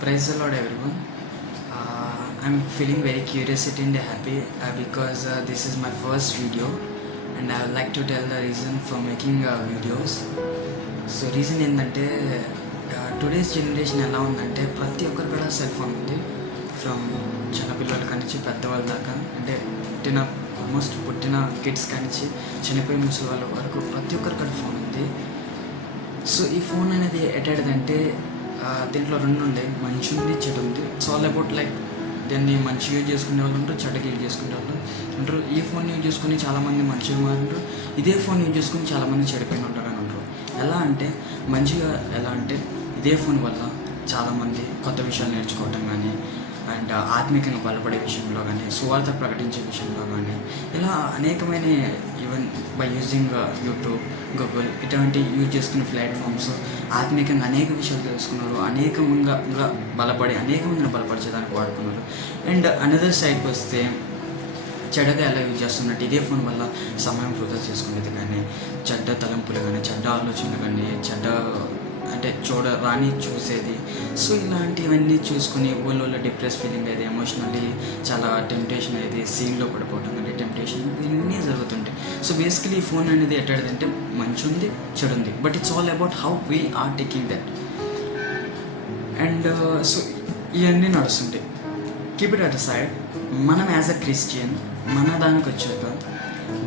Praise the Lord, everyone. I'm feeling very curiosity and happy because this is my first video, and I would like to tell the reason for making videos. So reason ఏంటంటే today's generation ఎలా ఉందంటే ప్రతి ఒక్కరు కూడా cell phone ఉంది. From చిన్నపిల్లల కానించి పెద్దవాళ్ళ దాకా, అంటే పుట్టిన కిడ్స్ కానించి చనిపోయే ముసలి వాళ్ళ వరకు ప్రతి ఒక్కరి కూడా ఫోన్ ఉంది. సో ఈ ఫోన్ అనేది ఎటాడంటే దీంట్లో రెండు ఉండే, మంచి ఉంది, చెడు ఉంది. ఇట్స్ ఆల్ అబౌట్ లైక్ దాన్ని మంచి యూజ్ చేసుకునే వాళ్ళు ఉంటారు, చెడ్డకి యూజ్ చేసుకునే వాళ్ళు ఉంటారు. ఈ ఫోన్ యూజ్ చేసుకుని చాలామంది మంచిగా మారింటారు, ఇదే ఫోన్ యూజ్ చేసుకుని చాలామంది చెడిపోయిన ఉంటారు అని ఉంటారు. ఎలా అంటే మంచిగా ఎలా అంటే ఇదే ఫోన్ వల్ల చాలామంది కొత్త విషయాలు నేర్చుకోవటం కానీ, అండ్ ఆత్మీయంగా బలపడే విషయంలో కానీ, సువార్త ప్రకటించే విషయంలో కానీ, ఇలా అనేకమైన even by using YouTube, Google ఇటువంటి యూజ్ చేసుకునే ప్లాట్ఫామ్స్ ఆత్మీయంగా అనేక విషయాలు తెలుసుకున్నారు, అనేకంగా బలపడి అనేకమందిని బలపరిచేదానికి వాడుకున్నారు. అండ్ అనదర్ సైడ్కి వస్తే చెడ్డగా ఎలా యూజ్ చేస్తున్నట్టు ఇదే ఫోన్ వల్ల సమయం వృధా చేసుకునేది కానీ, చెడ్డ తలంపులు కానీ, చెడ్డ ఆలోచనలు కానీ, చెడ్డ అంటే రాని చూసేది. సో ఇలాంటివన్నీ చూసుకుని ఊళ్ళో డిప్రెస్ ఫీలింగ్ అయ్యేది, ఎమోషనల్లీ చాలా టెంప్టేషన్ అయ్యేది, సీన్లో పడిపోవటం కానీ, టెంప్టేషన్ ఇవన్నీ జరుగుతుంటాయి. సో బేసికలీ ఈ ఫోన్ అనేది ఎట్లాంటిదంటే మంచి ఉంది, చెడు ఉంది, but it's all about how we are taking that. And so ఇవన్నీ నడుస్తుంటాయి. Keep it at side. మనం యాజ్ అ క్రిస్టియన్ మన దానికి వచ్చాక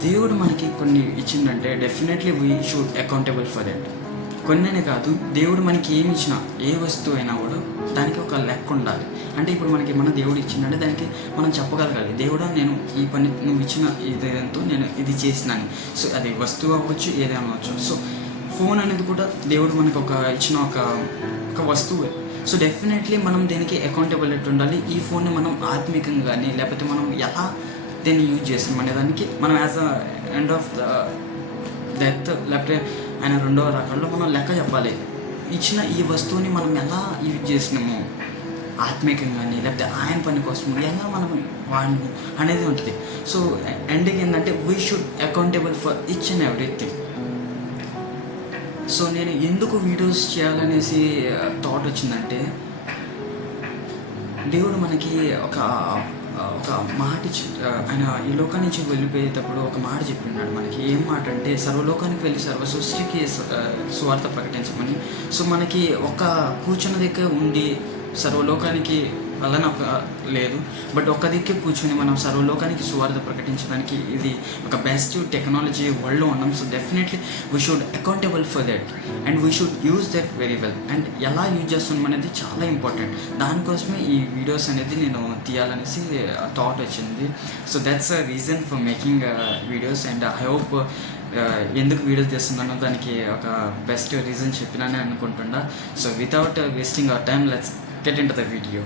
దేవుడు మనకి కొన్ని ఇచ్చిందంటే definitely we should accountable for that. కొన్ననే కాదు, దేవుడు మనకి ఏమి ఇచ్చినా, ఏ వస్తువు అయినా కూడా దానికి ఒక లెక్క ఉండాలి. అంటే ఇప్పుడు మనకి మన దేవుడు ఇచ్చిందంటే దానికి మనం చెప్పగలగాలి, దేవుడా నేను ఈ పని నువ్వు ఇచ్చిన ఇదేంతో నేను ఇది చేసినాను. సో అది వస్తువు అవ్వచ్చు, ఏదైనా అవ్వచ్చు. సో ఫోన్ అనేది కూడా దేవుడు మనకు ఇచ్చిన ఒక వస్తువే. సో డెఫినెట్లీ మనం దీనికి అకౌంటబిలిటీ ఉండాలి. ఈ ఫోన్ని మనం ఆత్మికంగా కానీ, లేకపోతే మనం ఎలా దీన్ని యూజ్ చేస్తాం అనే దానికి మనం as a end of the death, లేకపోతే ఆయన రెండవ రకంలో మనం లెక్క చెప్పాలి. ఇచ్చిన ఈ వస్తువుని మనం ఎలా యూజ్ చేసినాము ఆత్మీయంగా కానీ, లేకపోతే ఆయన పని కోసం ఎలా మనం వాడినాము అనేది ఉంటుంది. సో ఎండింగ్ ఏంటంటే we should accountable for each and everything. So నేను ఎందుకు వీడియోస్ చేయాలనేసి థాట్ వచ్చిందంటే, దేవుడు మనకి ఒక మాట ఆయన ఈ లోకాన్ని నుంచి వెళ్ళిపోయేటప్పుడు ఒక మాట చెప్పినాడు మనకి. ఏం మాట అంటే సర్వలోకానికి వెళ్ళి సర్వ సృష్టికి సువార్త ప్రకటించమని. సో మనకి ఒక కూర్చున్న దగ్గర ఉండి సర్వలోకానికి వలన లేదు, బట్ ఒక్క దిక్కే కూర్చొని మనం సర్వలోకానికి సువార్త ప్రకటించడానికి ఇది ఒక బెస్ట్ టెక్నాలజీ వరల్డ్లో ఉన్నాం. So definitely we should accountable for that and we should use that very well. And ఎలా యూజ్ చేస్తున్నాం అనేది చాలా ఇంపార్టెంట్. దానికోసమే ఈ వీడియోస్ అనేది నేను తీయాలనేసి థాట్ వచ్చింది. So that's a reason for making videos. And I hope ఎందుకు వీడియోస్ చేస్తున్నానో దానికి ఒక బెస్ట్ రీజన్ చెప్పినానే అనుకుంటున్నా. So without wasting hour time, let's get into the video.